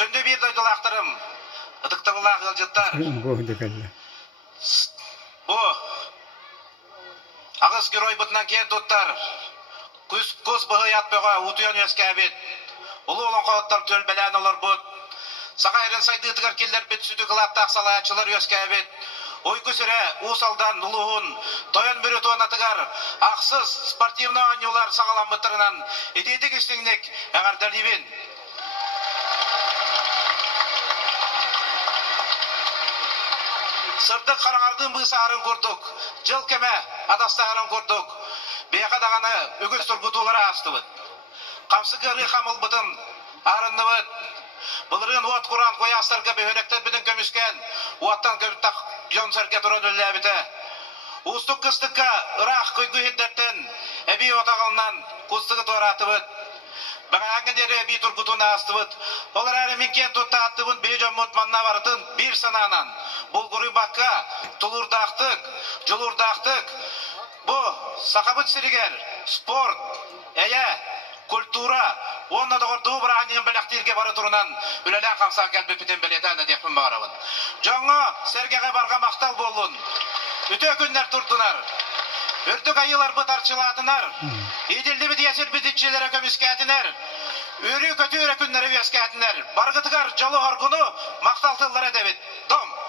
Könde bir doydulaqtırım. Ыдыктылақ ылжыттар. Bu Ağız güröy butnan ken tutar. Көз бұғы ятпыға ұтуян өскәбет. Ұлы олон қауыттар төлбелән олар бұд. Сағайрын сайды тұғар келдер бет сүді қылаттақ салаячылар өскәбет. Ой көсірі ұсалдан ұлығын тойын бүрі туына тұғар. Ақсыз спортивна анюлар сағалан мұттырынан етедік істіңнік әғардалибен. Сырды қараңардың бұғы сағарын көрдік. Жыл кеме адастағарын көрдік. Бейқадағаны үгіз тұргутулары асты бұд. Қамсығы рихамыл бұдын арынны бұд. Бұлырын уат құран қоястарға бейөректен бұдын көміскен. Уаттан көрттақ жон сәрге тұрын өлі әбіті. Ұстық қыстыққа ұрақ көйгі хеддерттен әбей отағылынан құстығы туараты бұд. Бағаңы дері әбей тұргутуына асты бұд. Олар әрі менкен тұтта атты бұд бей жон мұтманна барытын бір сананан. Бұл ғұры баққа тұлырдақтық, жылырдақтық. Bu sakabıt siriger, sport, kultura, onda da ordu bırakın belaktirge barı turunan ülelen kamsak gelip biten beleden de yapın bağırın. Jonga sergege barga maktal bolun. Üte günler turtunar. Örtük ayılar bu tarçılatınar. İdildi bir diyeser bititçilere kömüsketiner. Ürü kötü günleri üyesketiner. Bargıtıgar jalı hargunu maktal tıllara devit. Dom.